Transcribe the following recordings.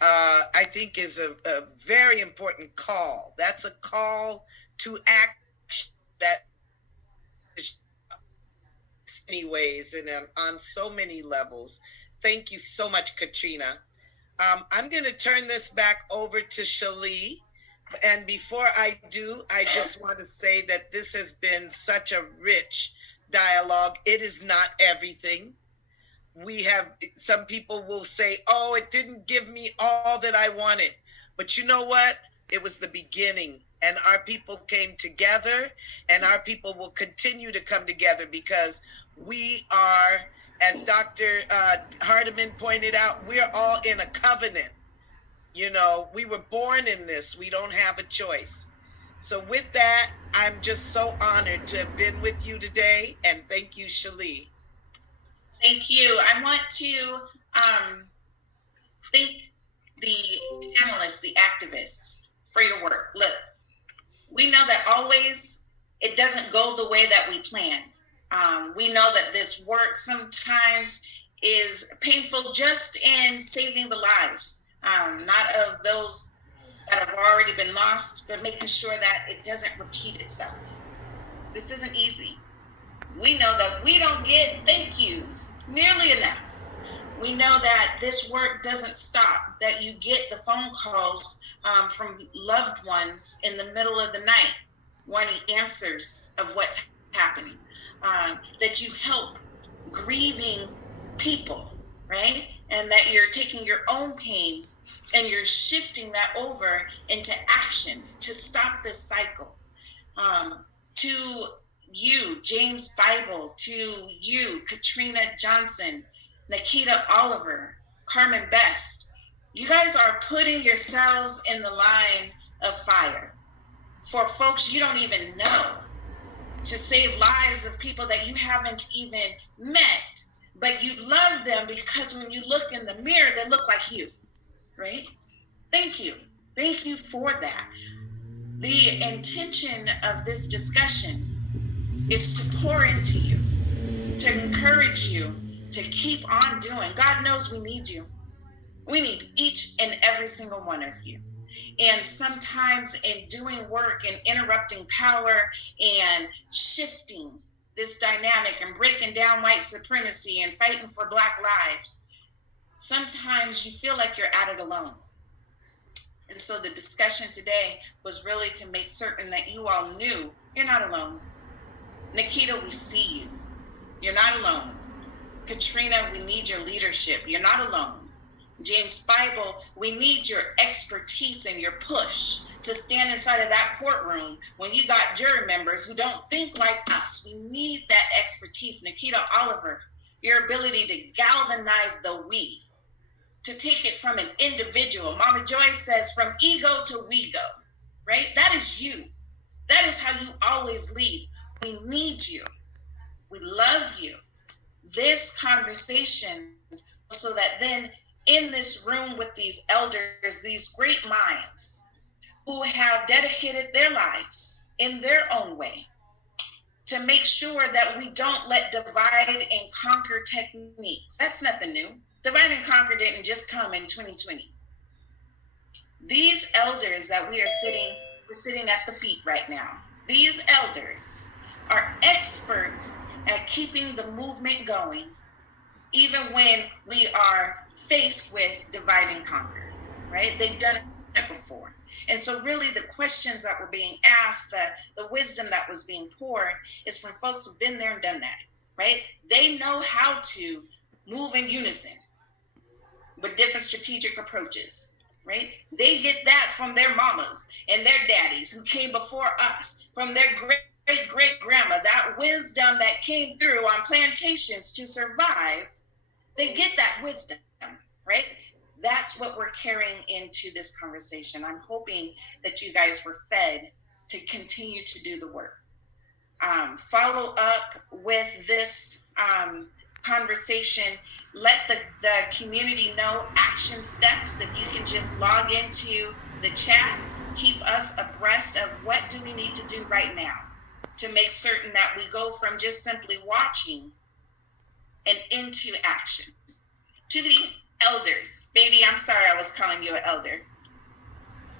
I think is a very important call. That's a call to action that many ways and on so many levels. Thank you so much, Katrina. I'm going to turn this back over to Shalee. And before I do, I just want to say that this has been such a rich dialogue. It is not everything. We have some people will say, oh, it didn't give me all that I wanted. But you know what? It was the beginning. And our people came together, and our people will continue to come together because we are, as Dr. Hardiman pointed out, we're all in a covenant. You know, we were born in this, we don't have a choice. So, with that, I'm just so honored to have been with you today, and thank you, Shalee. Thank you. I want to thank the panelists, the activists, for your work. Look, we know that always it doesn't go the way that we plan. We know that this work sometimes is painful just in saving the lives, not of those that have already been lost, but making sure that it doesn't repeat itself. This isn't easy. We know that we don't get thank yous nearly enough. We know that this work doesn't stop, that you get the phone calls from loved ones in the middle of the night wanting answers of what's happening, that you help grieving people, right? And that you're taking your own pain and you're shifting that over into action to stop this cycle. To you, James Bible, to you, Katrina Johnson, Nikita Oliver, Carmen Best, you guys are putting yourselves in the line of fire for folks you don't even know, to save lives of people that you haven't even met, but you love them because when you look in the mirror, they look like you, right? Thank you. Thank you for that. The intention of this discussion is to pour into you, to encourage you to keep on doing. God knows we need you. We need each and every single one of you. And sometimes in doing work and interrupting power and shifting this dynamic and breaking down white supremacy and fighting for Black lives, sometimes you feel like you're at it alone. And so the discussion today was really to make certain that you all knew you're not alone. Nikita, we see you. You're not alone. Katrina, we need your leadership. You're not alone. James Bible, we need your expertise and your push to stand inside of that courtroom when you got jury members who don't think like us. We need that expertise. Nikita Oliver, your ability to galvanize the we, to take it from an individual. Mama Joy says from ego to we go, right? That is you. That is how you always lead. We need you. We love you. This conversation so that then in this room with these elders, these great minds who have dedicated their lives in their own way to make sure that we don't let divide and conquer techniques. That's nothing new. Divide and conquer didn't just come in 2020. These elders that we're sitting at the feet right now. These elders are experts at keeping the movement going, even when we are faced with divide and conquer, right? They've done it before. And so really the questions that were being asked, the wisdom that was being poured is from folks who've been there and done that, right? They know how to move in unison with different strategic approaches, right? They get that from their mamas and their daddies who came before us, from their great grandma, that wisdom that came through on plantations to survive. They get that wisdom, right? That's what we're carrying into this conversation. I'm hoping that you guys were fed to continue to do the work. Follow up with this conversation. Let the community know action steps. If you can just log into the chat, keep us abreast of what do we need to do right now to make certain that we go from just simply watching and into action. To the elders. Baby, I'm sorry I was calling you an elder.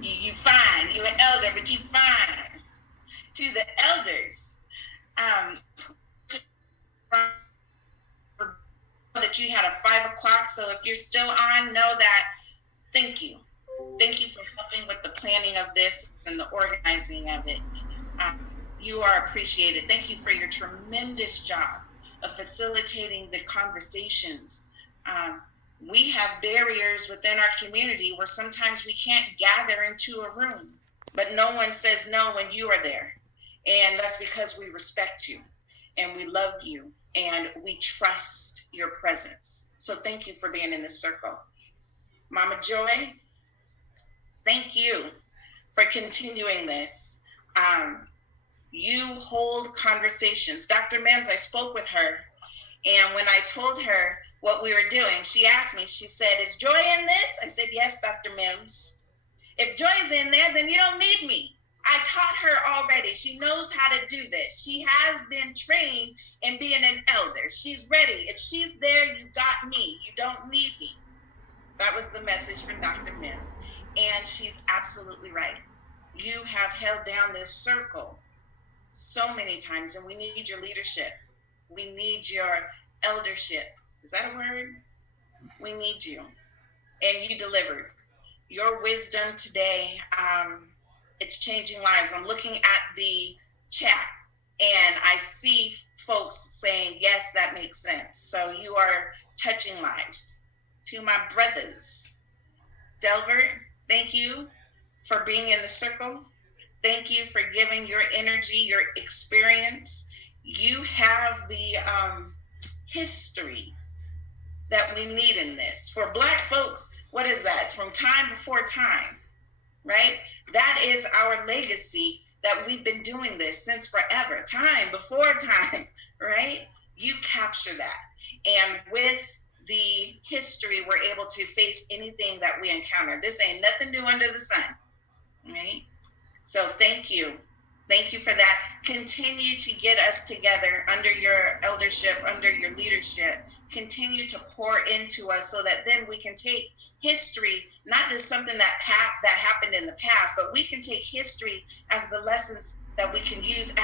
You fine. You an elder, but you fine. To the elders, that you had a 5 o'clock. So if you're still on, know that. Thank you. Thank you for helping with the planning of this and the organizing of it. You are appreciated. Thank you for your tremendous job of facilitating the conversations. We have barriers within our community where sometimes we can't gather into a room, but no one says no when you are there. And that's because we respect you and we love you and we trust your presence. So thank you for being in this circle. Mama Joy, thank you for continuing this. You hold conversations. Dr. Mims, I spoke with her, and when I told her what we were doing, she asked me, she said, is Joy in this? I said, yes, Dr. Mims. If Joy's in there, then you don't need me. I taught her already. She knows how to do this. She has been trained in being an elder. She's ready. If she's there, you got me. You don't need me. That was the message from Dr. Mims. And she's absolutely right. You have held down this circle so many times, and we need your leadership. We need your eldership. Is that a word? We need you. And you delivered. Your wisdom today, it's changing lives. I'm looking at the chat, and I see folks saying, yes, that makes sense. So you are touching lives. To my brothers, Delbert, thank you for being in the circle. Thank you for giving your energy, your experience. You have the history that we need in this. For Black folks, what is that? It's from time before time, right? That is our legacy, that we've been doing this since forever, time before time, right? You capture that. And with the history, we're able to face anything that we encounter. This ain't nothing new under the sun, right? So thank you. Thank you for that. Continue to get us together under your eldership, under your leadership. Continue to pour into us so that then we can take history, not as something that happened in the past, but we can take history as the lessons that we can use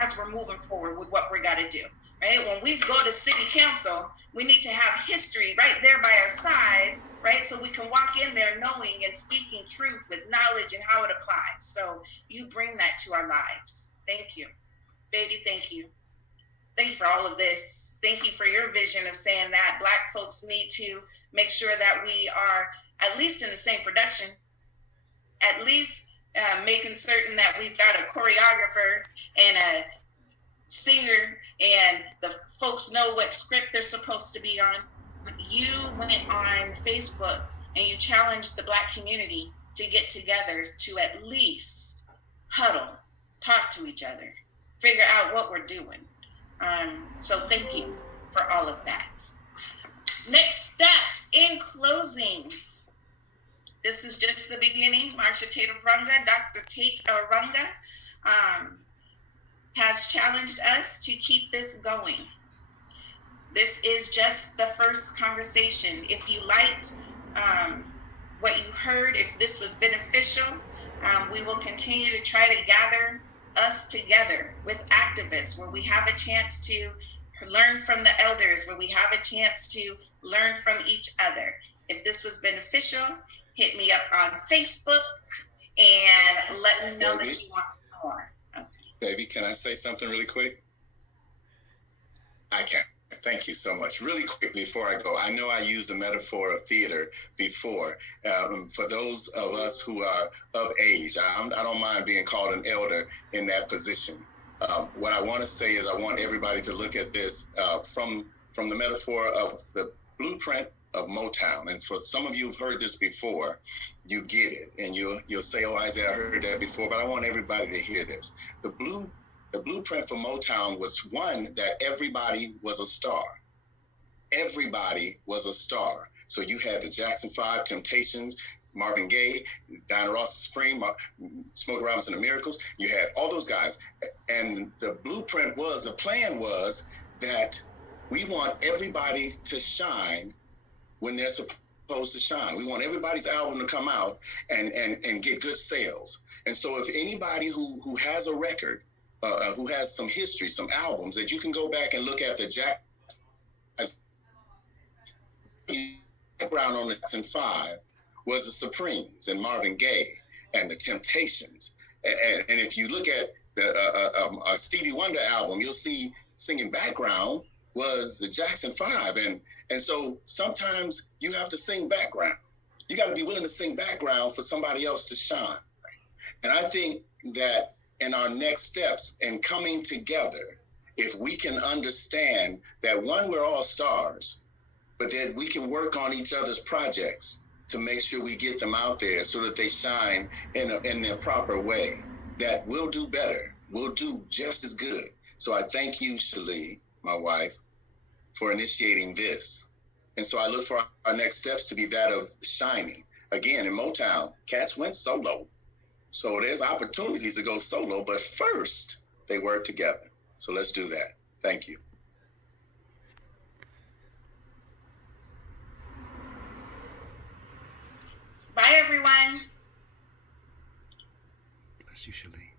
as we're moving forward with what we got to do. Right? When we go to city council, we need to have history right there by our side, right? So we can walk in there knowing and speaking truth with knowledge and how it applies. So you bring that to our lives. Thank you. Baby, thank you. Thank you for all of this. Thank you for your vision of saying that Black folks need to make sure that we are at least in the same production, at least making certain that we've got a choreographer and a singer and the folks know what script they're supposed to be on. You went on Facebook and you challenged the Black community to get together to at least huddle, talk to each other, figure out what we're doing. So thank you for all of that. Next steps in closing. This is just the beginning. Marsha Tate Arunga, Dr. Tate Arunga, has challenged us to keep this going. This is just the first conversation. If you liked what you heard, if this was beneficial, we will continue to try to gather us together with activists where we have a chance to learn from the elders, where we have a chance to learn from each other. If this was beneficial, hit me up on Facebook and let me know that you want more. Okay. Baby, can I say something really quick? I can. Thank you so much. Really quick before I go, I know I used a metaphor of theater before. For those of us who are of age, I don't mind being called an elder in that position. What I want to say is I want everybody to look at this from the metaphor of the blueprint of Motown. And for some of you who've heard this before, you get it. And you'll say, oh, Isaiah, I heard that before, but I want everybody to hear this. The blueprint for Motown was one that everybody was a star. Everybody was a star. So you had the Jackson 5, Temptations, Marvin Gaye, Diana Ross, Supreme, Smokey Robinson, The Miracles. You had all those guys. And the plan was that we want everybody to shine when they're supposed to shine. We want everybody's album to come out and get good sales. And so if anybody who has a record, who has some history, some albums that you can go back and look at the background on the Jackson 5 was the Supremes and Marvin Gaye and the Temptations. And if you look at the Stevie Wonder album, you'll see singing background was the Jackson 5. And so sometimes you have to sing background. You got to be willing to sing background for somebody else to shine. And I think that in our next steps in coming together, if we can understand that, one, we're all stars, but that we can work on each other's projects to make sure we get them out there so that they shine in their proper way, that we'll do better. We'll do just as good. So I thank you, Shalee, my wife, for initiating this. And so I look for our next steps to be that of shining. Again, in Motown, cats went solo. So there's opportunities to go solo, but first they work together. So let's do that. Thank you. Bye, everyone. Bless you, Shalee.